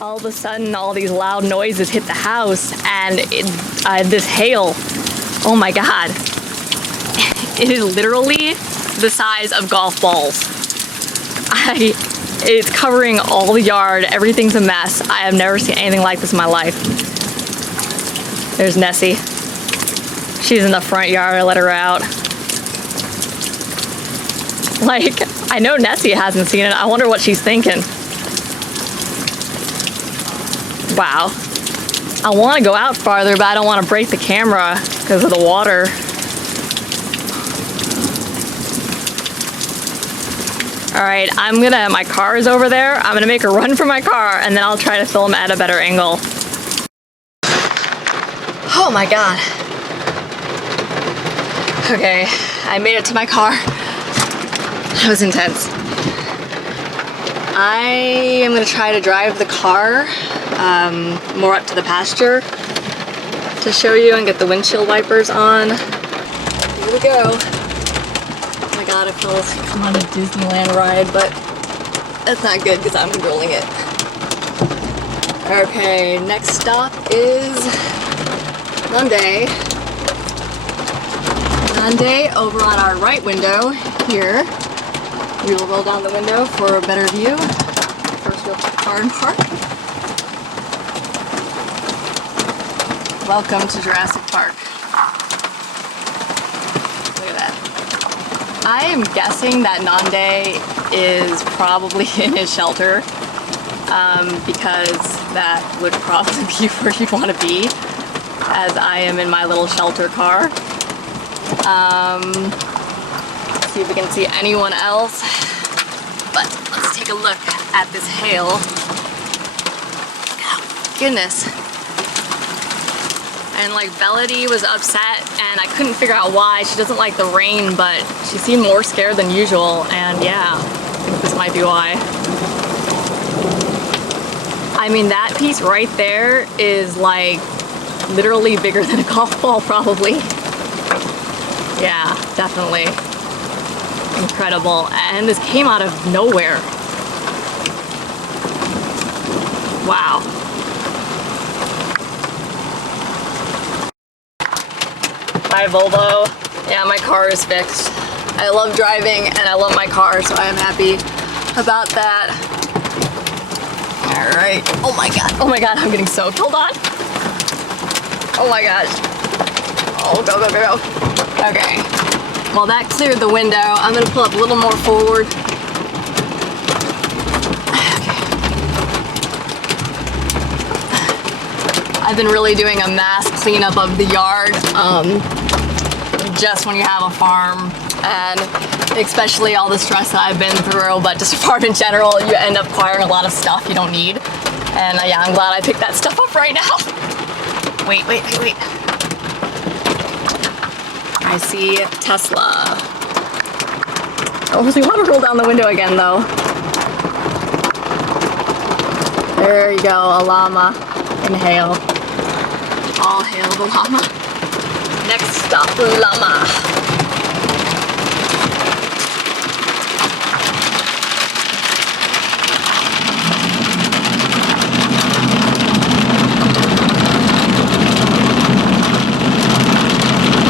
all of a sudden all these loud noises hit the house, and this hail, oh my god, it is literally the size of golf balls. It's covering all the yard, everything's a mess. I have never seen anything like this in my life. There's Nessie. She's in the front yard, I let her out. Like, I know Nessie hasn't seen it, I wonder what she's thinking. Wow. I want to go out farther, but I don't want to break the camera because of the water. Alright, my car is over there. I'm gonna make a run for my car and then I'll try to film at a better angle. Oh my god. Okay, I made it to my car. That was intense. I am gonna try to drive the car more up to the pasture to show you and get the windshield wipers on. Here we go. Oh my god, I feel like I'm on a Disneyland ride, but that's not good because I'm controlling it. Okay, next stop is Nande. Nande over on our right window here. We will roll down the window for a better view. First we'll put the car in park. Welcome to Jurassic Park. Look at that. I am guessing that Nande is probably in his shelter because that would probably be where you'd want to be, as I am in my little shelter car. See if we can see anyone else, but let's take a look at this hail. Oh, goodness. And like Bellady was upset and I couldn't figure out why. She doesn't like the rain, but she seemed more scared than usual, and yeah, I think this might be why. I mean, that piece right there is like literally bigger than a golf ball probably. Yeah, definitely. Incredible. And this came out of nowhere. Wow. My Volvo. Yeah, my car is fixed. I love driving and I love my car, so I am happy about that. Alright. Oh my god, I'm getting soaked. Hold on. Oh my gosh. Oh, go, go, go, go. Okay. Well, that cleared the window. I'm gonna pull up a little more forward. Okay. I've been really doing a mass cleanup of the yard, just when you have a farm, and especially all the stress that I've been through, but just a farm in general, you end up acquiring a lot of stuff you don't need. And yeah, I'm glad I picked that stuff up right now. Wait. I see Tesla. Oh, we want to roll down the window again though. There you go, a llama. Inhale. All hail the llama. Next stop, llama.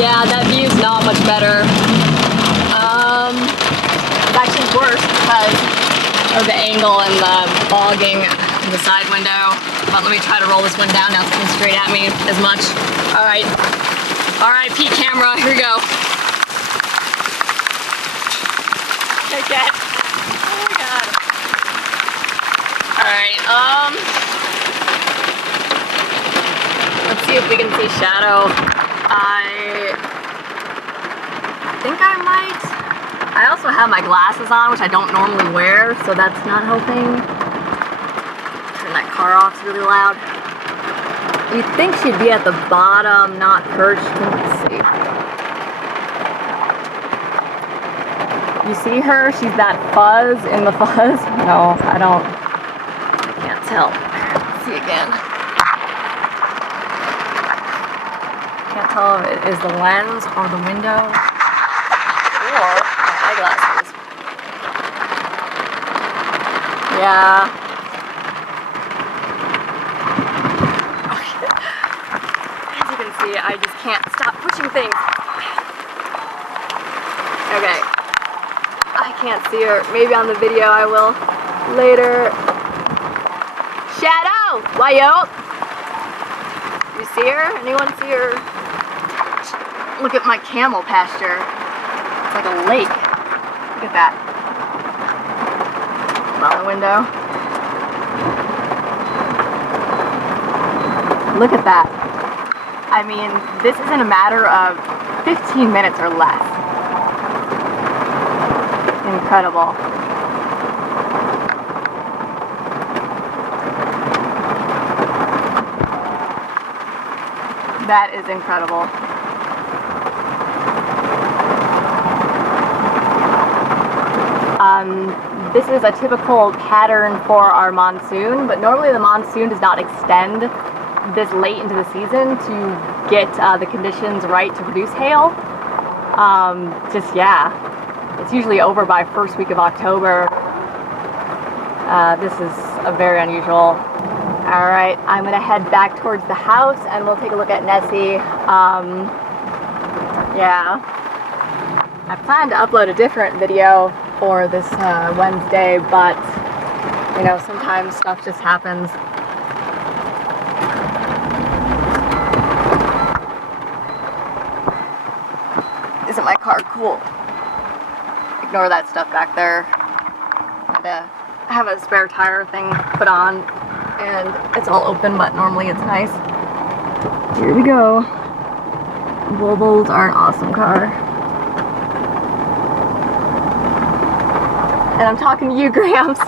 Yeah, that view's not much better. It's actually worse because of the angle and the bogging in the side window. But let me try to roll this one down now, it's coming straight at me as much. Alright. Alright, Pete camera, here we go. Take it. Oh my god. Alright, let's see if we can see shadow. I think I might. I also have my glasses on, which I don't normally wear, so that's not helping. Turn that car off, it's really loud. You'd think she'd be at the bottom, not perched. Let's see. You see her? She's that fuzz in the fuzz? No, I can't tell. Let's see again. Can't tell if it is the lens or the window or my eyeglasses. Yeah. can't stop pushing things. Okay. I can't see her. Maybe on the video I will later. Shadow! Wyatt! You see her? Anyone see her? Look at my camel pasture. It's like a lake. Look at that. Out the window. Look at that. I mean, this isn't a matter of 15 minutes or less. Incredible. That is incredible. This is a typical pattern for our monsoon, but normally the monsoon does not extend this late into the season to get the conditions right to produce hail. It's usually over by first week of October. This is a very unusual. Alright, I'm gonna head back towards the house and we'll take a look at Nessie. Yeah. I plan to upload a different video for this Wednesday, but you know, sometimes stuff just happens. Isn't my car cool? Ignore that stuff back there. I have a spare tire thing put on and it's all open, but normally it's nice. Here we go. Volvos are an awesome car. And I'm talking to you, Grams.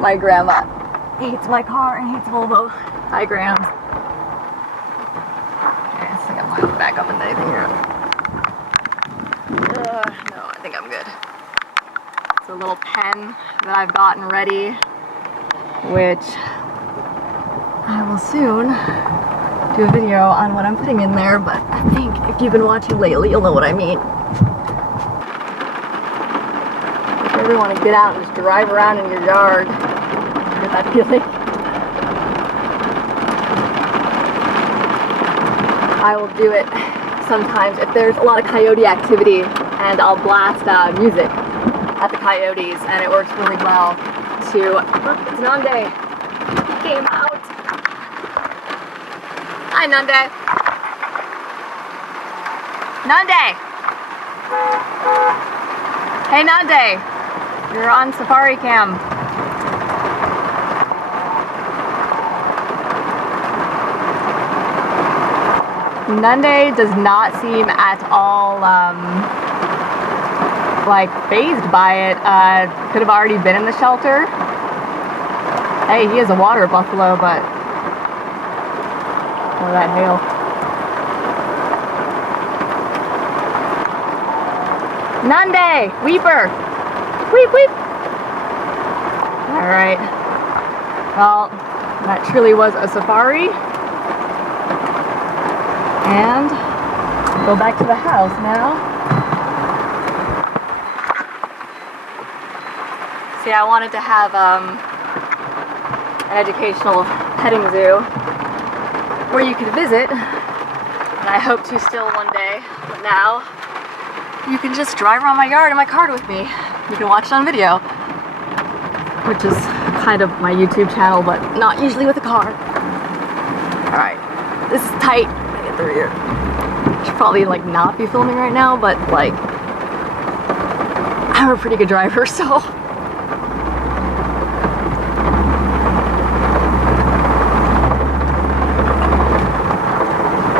My grandma hates my car and hates Volvo. Hi, Grams. Okay, I think I'm not back up into anything here. No, I think I'm good. It's a little pen that I've gotten ready, which I will soon do a video on what I'm putting in there, but I think if you've been watching lately, you'll know what I mean. If you ever want to get out and just drive around in your yard, get that feeling. I will do it sometimes if there's a lot of coyote activity, and I'll blast music at the coyotes, and it works really well to... Look, it's Nande. He came out. Hi, Nande. Nande! Hey, Nande! You're on Safari Cam. Nande does not seem at all like phased by it. Could have already been in the shelter. Hey, he is a water buffalo, but oh, that hail. Nande, Weeper, weep weep. All right. Well, that truly was a safari. And go back to the house now. See, I wanted to have an educational petting zoo where you could visit, and I hope to still one day, but now you can just drive around my yard in my car with me. You can watch it on video, which is kind of my YouTube channel, but not usually with a car. Alright, this is tight. Through here. I should probably like not be filming right now, but like I'm a pretty good driver, so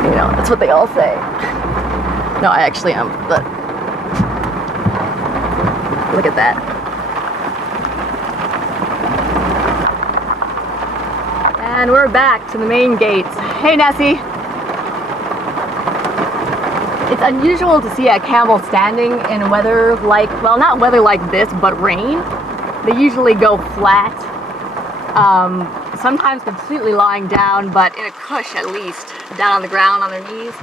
you know, that's what they all say. No, I actually am, but look at that. And we're back to the main gates. Hey, Nessie. It's unusual to see a camel standing in weather like, well, not weather like this, but rain. They usually go flat, sometimes completely lying down, but in a cush at least, down on the ground on their knees.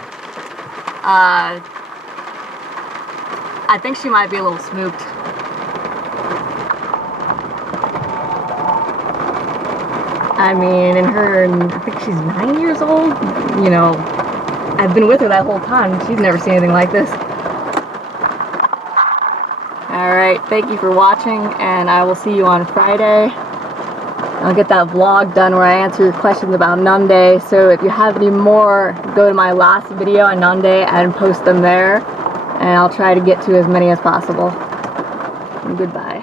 I think she might be a little spooked. I mean, I think she's 9 years old, you know, I've been with her that whole time. She's never seen anything like this. Alright, thank you for watching, and I will see you on Friday. I'll get that vlog done where I answer your questions about Nunde. So if you have any more, go to my last video on Nunde and post them there. And I'll try to get to as many as possible. And goodbye.